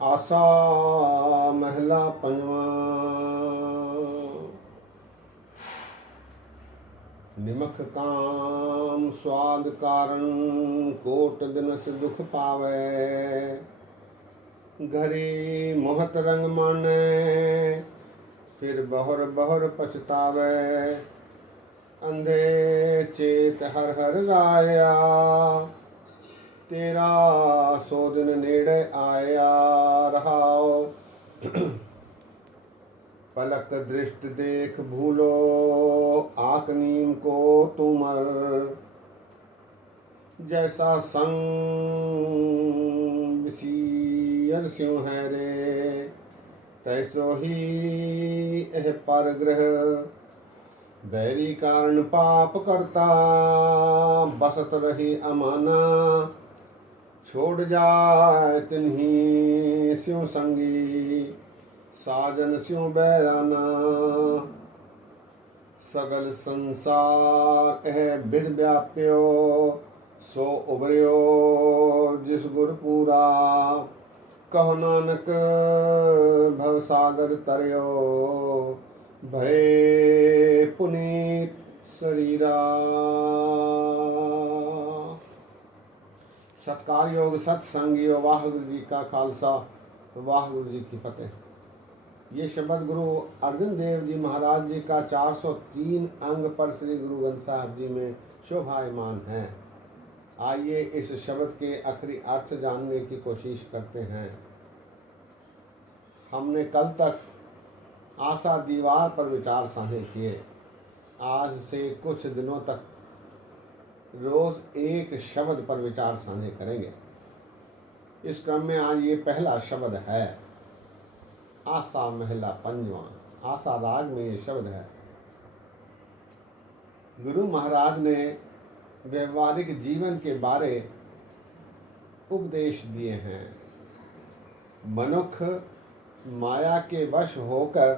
आसा महला पंजवा। निमख काम स्वाद कारण कोट दिनस दुख पावे। घरी मोहत रंग माने फिर बहुर बहुर पछतावे। अंधे चेत हर हर राया तेरा सो दिन नेड़े आया रहाओ। पलक दृष्ट देख भूलो आक नीम को तुमर। जैसा संग विसीयर स्यों है रे तैसो ही एह परग्रह। बैरी कारण पाप करता बसत रही अमाना। छोड़ जाए तिन्ही स्यों संगी साजन स्यों बैराना। सगल संसार एह विध व्याप्यो सो उबर्यो जिस गुरपुरा। कहो नानक भवसागर तरयो भय पुनीत शरीरा। सत्कार योग सत्संग योग वाहगुरु जी का खालसा वाहगुरु जी की फतेह। ये शब्द गुरु अर्जन देव जी महाराज जी का 403 अंग पर श्री गुरु ग्रंथ साहब जी में शोभायमान है। आइए इस शब्द के आखिरी अर्थ जानने की कोशिश करते हैं। हमने कल तक आशा दीवार पर विचार साझे किए। आज से कुछ दिनों तक रोज एक शब्द पर विचार साझे करेंगे। इस क्रम में आज ये पहला शब्द है आसा महला पंजवा। आसा राग में ये शब्द है। गुरु महाराज ने व्यवहारिक जीवन के बारे उपदेश दिए हैं। मनुष्य माया के वश होकर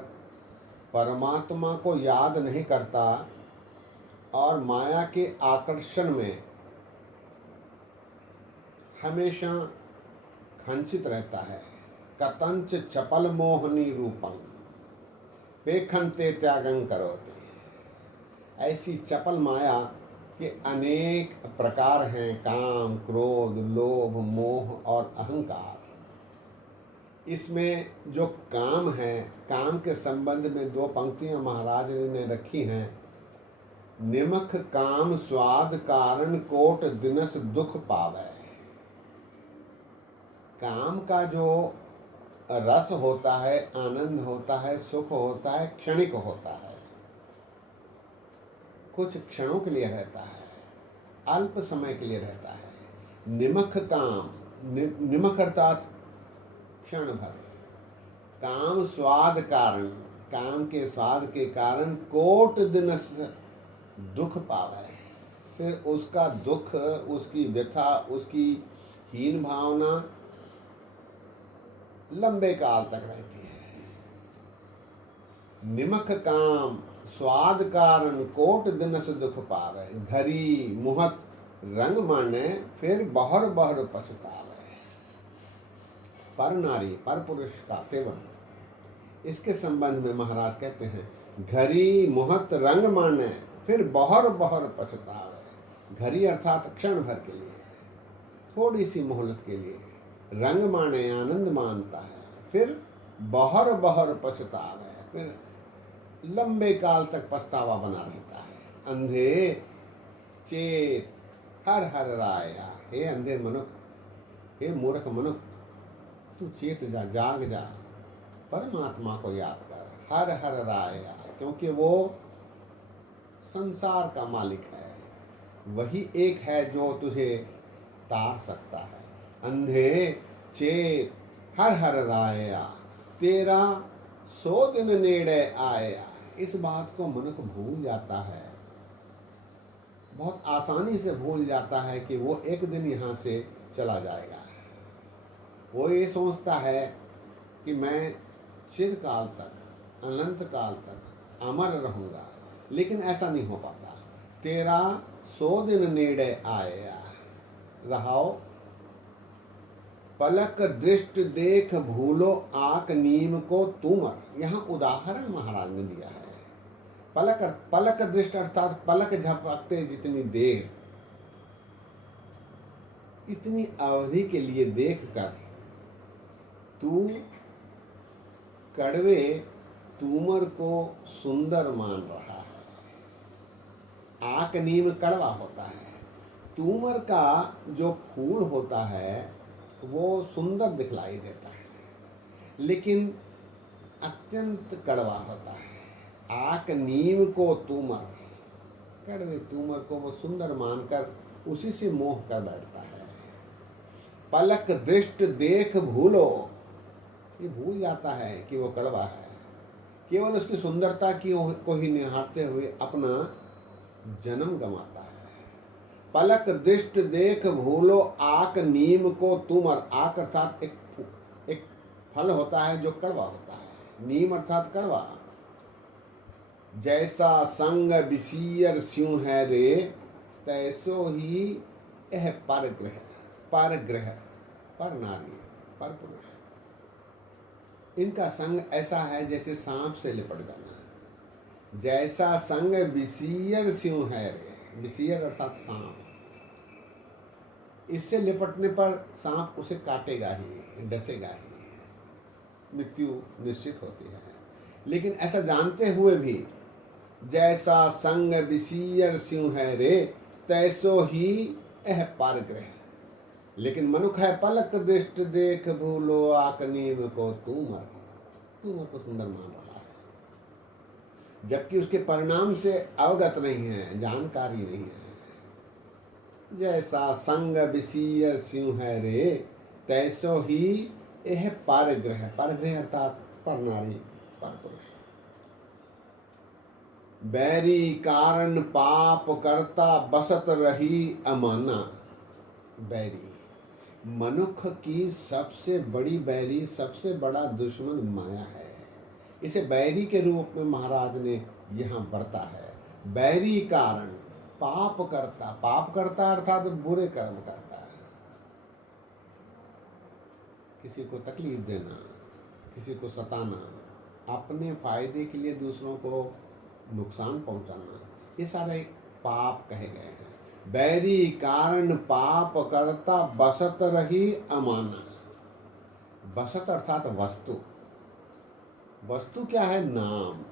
परमात्मा को याद नहीं करता और माया के आकर्षण में हमेशा खंचित रहता है। कतंच चपल मोहनी रूपं पेखंते त्यागं करोते। ऐसी चपल माया के अनेक प्रकार हैं। काम, क्रोध, लोभ, मोह और अहंकार। इसमें जो काम है, काम के संबंध में दो पंक्तियां महाराज ने रखी हैं। निमख काम स्वाद कारण कोट दिनस दुख पावे। काम का जो रस होता है, आनंद होता है, सुख होता है, क्षणिक होता है, कुछ क्षणों के लिए रहता है, अल्प समय के लिए रहता है। निमख काम, निमख अर्थात क्षण भर। काम स्वाद कारण, काम के स्वाद के कारण कोट दिनस दुख पावे। फिर उसका दुख, उसकी व्यथा, उसकी हीन भावना लंबे काल तक रहती है। निमख काम स्वाद कारण कोट दिनस दुख पावे। घरी मुहत रंग माने फिर बहुर बहुर पछतावे। पर नारी, पर पुरुष का सेवन, इसके संबंध में महाराज कहते हैं घरी मुहत रंग माने फिर बहुर बहुर पछतावे। घरी अर्थात क्षण भर के लिए, थोड़ी सी मोहलत के लिए। रंग माने आनंद मानता है, फिर बहुर बहुर पछतावे, फिर लंबे काल तक पछतावा बना रहता है। अंधे चेत हर हर राया। हे अंधे मनुष्य, हे मूर्ख मनुष्य, तू चेत जा, जाग जा, परमात्मा को याद कर। हर हर राया, क्योंकि वो संसार का मालिक है। वही एक है जो तुझे तार सकता है। अंधे चेत हर हर राया तेरा सो दिन नेड़े आया। इस बात को मनुष्य भूल जाता है, बहुत आसानी से भूल जाता है कि वो एक दिन यहाँ से चला जाएगा। वो ये सोचता है कि मैं चिरकाल तक, अनंत काल तक अमर रहूँगा, लेकिन ऐसा नहीं हो पाता। तेरा सो दिन नेड़े आया रहाओ। पलक दृष्टि देख भूलो आक नीम को तुमर। यहाँ उदाहरण महाराज ने दिया है। पलक दृष्टि अर्थात पलक झपकते जितनी देर, इतनी अवधि के लिए देखकर तू कड़वे तुमर को सुंदर मान रहा है। आक नीम कड़वा होता है, तुमर का जो फूल होता है वो सुंदर दिखलाई देता है, लेकिन अत्यंत कड़वा होता है। आक नीम को तुमर, कड़वे तुमर को वो सुंदर मानकर उसी से मोह कर बैठता है। पलक दृष्टि देख भूलो, ये भूल जाता है कि वो कड़वा है, केवल उसकी सुंदरता की को ही निहारते हुए अपना जन्म गंवाता है। पलक दृष्टि देख भूलो आक नीम को तुमर। आक अर्थात एक फल होता है जो कड़वा होता है, नीम अर्थात कड़वा। जैसा संग बिसियर स्यों है रे, तैसो ही यह परग्रह। परग्रह, पर नारी, पर पुरुष, इनका संग ऐसा है जैसे सांप से लिपट जाना। जैसा संग बिसियर स्यों है रे, बिसियर अर्थात सांप, इससे लिपटने पर सांप उसे काटेगा ही, डसेगा ही, मृत्यु निश्चित होती है। लेकिन ऐसा जानते हुए भी जैसा संग बिसियर स्यों है रे, तैसो ही यह परग्रह। लेकिन मनुख है पलक दृष्टि देख भूलो आक नीम को तुमर, तुमर को सुंदर मान रहा है, जबकि उसके परिणाम से अवगत नहीं है, जानकारी नहीं है। जैसा संग बिसियर स्यों है रे, तैसो ही यह परग्रह। परग्रह अर्थात पर नारी, पर पुरुष। बैरी कारण पाप करता बसत रही अमाना। बैरी, मनुख की सबसे बड़ी बैरी, सबसे बड़ा दुश्मन माया है। इसे बैरी के रूप में महाराज ने यहाँ बरता है। बैरी कारण पाप करता, पाप करता अर्थात बुरे कर्म करता है। किसी को तकलीफ देना, किसी को सताना, अपने फायदे के लिए दूसरों को नुकसान पहुंचाना, ये सारे पाप कहे गए हैं। बैरी कारण पाप करता बसत रही अमाना। बसत अर्थात वस्तु। वस्तु क्या है? नाम,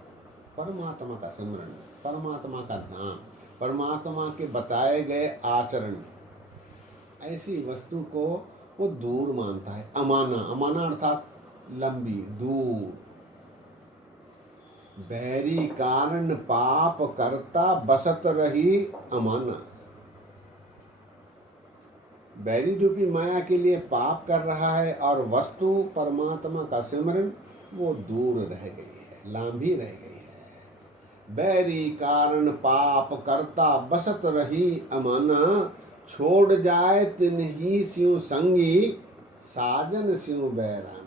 परमात्मा का सिमरन, परमात्मा का ध्यान, परमात्मा के बताए गए आचरण। ऐसी वस्तु को वो दूर मानता है। अमाना, अमाना अर्थात लंबी, दूर। बैरी कारण पाप करता बसत रही अमाना। बैरी रूपी माया के लिए पाप कर रहा है और वस्तु परमात्मा का सिमरन वो दूर रह गई है, लांभी रह गई है। बैरी कारण पाप करता बसत रही अमाना, छोड़ जाए तिन्ही स्यों संगी, साजन स्यों बैराना।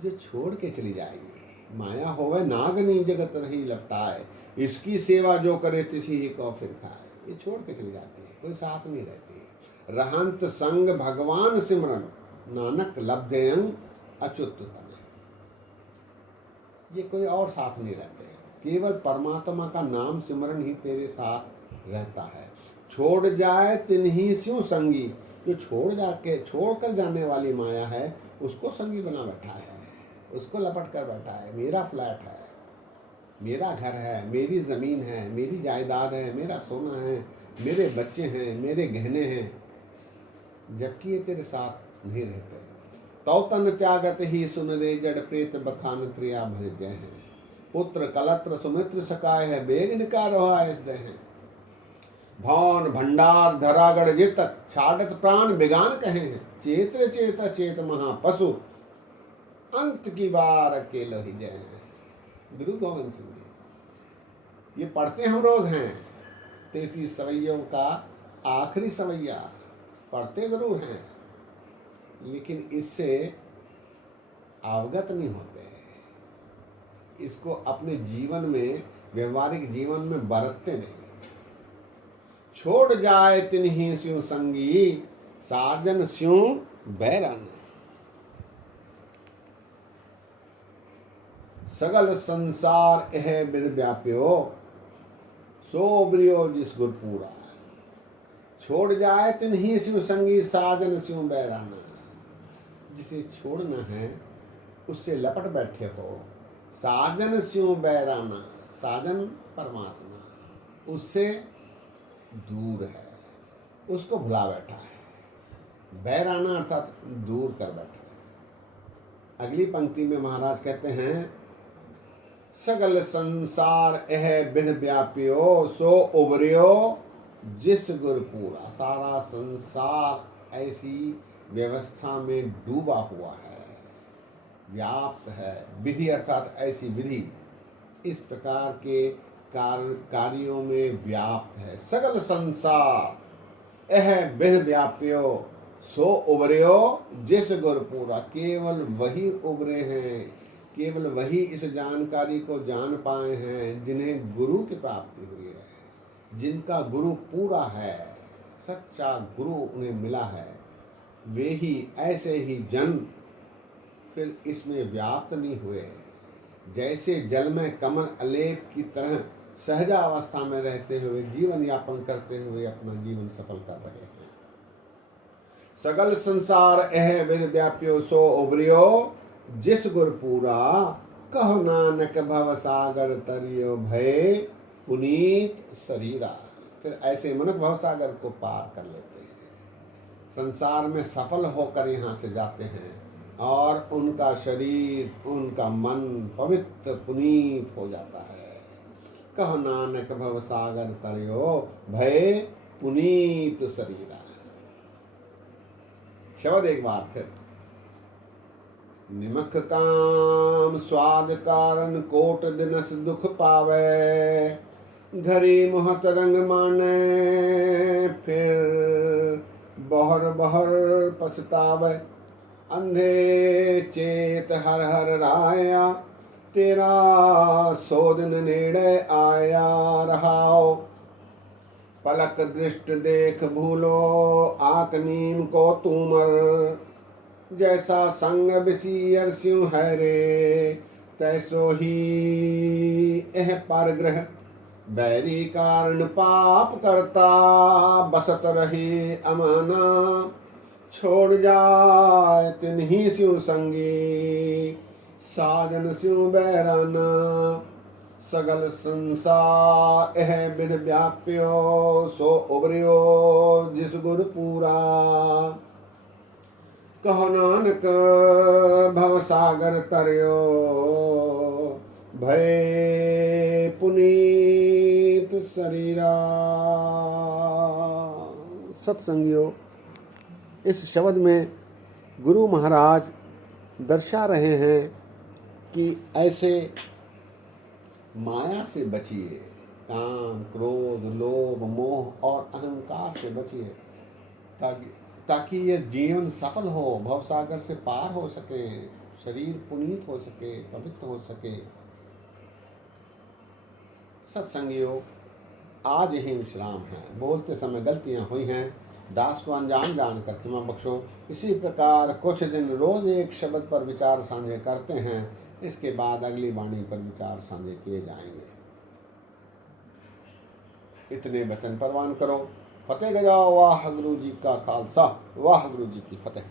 जो छोड़ के चली जाएगी, माया होवे नागनी जगत रही लपटाए, इसकी सेवा जो करे तिसी को फिर खाए। ये छोड़ के चली जाती है, कोई साथ नहीं रहती। रहंत संग भगवान सिमरन, नानक लब्धयं अच्युत तने। ये कोई और साथ नहीं रहते, केवल परमात्मा का नाम सिमरन ही तेरे साथ रहता है। छोड़ जाए तिन्ही स्यों संगी, जो छोड़ कर जाने वाली माया है उसको संगी बना बैठा है, उसको लपट कर बैठा है। मेरा फ्लैट है, मेरा घर है, मेरी ज़मीन है, मेरी जायदाद है, मेरा सोना है, मेरे बच्चे हैं, मेरे गहने हैं, जबकि ये तेरे साथ नहीं रहते। तो तन त्यागत ही सुन रे, जड़ प्रेत बखान त्रिया भज जय हैं। पुत्र कलत्र सुमित्र सकाय है, बेग निकार इस दे हैं। भौन भंडार धरागढ़ जितक, छाड़त प्राण बिगान कहे हैं। चेत्र चेत चेत महापशु, अंत की बार अकेलो ही जय हैं। गुरु गोविंद सिंह जी ये पढ़ते हम रोज हैं। 33 सवैयों का आखिरी सवैया पढ़ते जरूर हैं, लेकिन इससे अवगत नहीं होते, इसको अपने जीवन में, व्यवहारिक जीवन में बरतते नहीं। छोड़ जाए तिन्ही स्यों संगी, साजन स्यों बैराना, सगल संसार एह विद व्याप्यो, सो उबरियो जिस गुरपूरा। छोड़ जाए तिन्हीं स्यों संगी, साजन स्यों बैराना। जिसे छोड़ना है उससे लपट बैठे हो। साजन स्यों बैराना, साजन परमात्मा, उससे दूर है, उसको भुला बैठा है। बैराना अर्थात दूर कर बैठा है। अगली पंक्ति में महाराज कहते हैं, सगल संसार एह विध व्याप्यो, सो उबरियो जिस गुरपूरा। सारा संसार ऐसी व्यवस्था में डूबा हुआ है, व्याप्त है। विधि अर्थात ऐसी विधि, इस प्रकार के कार्यों में व्याप्त है। सगल संसार एह विध व्याप्यो, सो उबरियो जिस गुरपूरा। केवल वही उबरे हैं, केवल वही इस जानकारी को जान पाए हैं जिन्हें गुरु की प्राप्ति हुई है, जिनका गुरु पूरा है, सच्चा गुरु उन्हें मिला है। वे ही, ऐसे ही जन फिर इसमें व्याप्त नहीं हुए। जैसे जल में कमल अलेप की तरह सहजावस्था में रहते हुए जीवन यापन करते हुए अपना जीवन सफल कर रहे हैं। सगल संसार एह विद व्याप्यो, सो उबरियो जिस गुरपूरा। कहो नानक भव सागर तरियो, भय पुनीत शरीरा। फिर ऐसे मनुष्य भव सागर को पार कर लेते हैं, संसार में सफल होकर यहाँ से जाते हैं और उनका शरीर, उनका मन पवित्र पुनीत हो जाता है। कह नानक भव सागर तरियो, भय पुनीत शरीरा। शब्द एक बार फिर। निमक काम स्वाद कारण, कोट दिनस दुख पावे। घरी मोहत रंग माने, फिर बहर बहर पछतावे। अंधे चेत हर हर राया, तेरा सो दिन नेड़े आया रहाओ। पलक दृष्ट देख भूलो, आक नीम को तूमर। जैसा संग बिसीयर स्यों है रे, तैसो ही एह परग्रह। बैरी कारण पाप करता, बसत रही अमाना। छोड़ जाए तिन्हीं स्यों संगी, साजन स्यों बैराना। सगल संसार एह विध व्याप्यो, सो उबरियो जिस गुर पूरा। कहो नानक भव सागर तरियो, भय पुनीत शरीरा। सत्संगियों, इस शब्द में गुरु महाराज दर्शा रहे हैं कि ऐसे माया से बचिए, काम, क्रोध, लोभ, मोह और अहंकार से बचिए, ताकि ये जीवन सफल हो, भवसागर से पार हो सके, शरीर पुनीत हो सके, पवित्र हो सके। सत्संगियों, आज ही विश्राम है। बोलते समय गलतियां हुई हैं, दास को अनजान जानकर क्षमा बख्शो। इसी प्रकार कुछ दिन रोज एक शब्द पर विचार साझे करते हैं, इसके बाद अगली वाणी पर विचार साझे किए जाएंगे। इतने वचन परवान करो। फतेह गजाओ। वाह गुरु जी का खालसा, वाह गुरु जी की फतेह।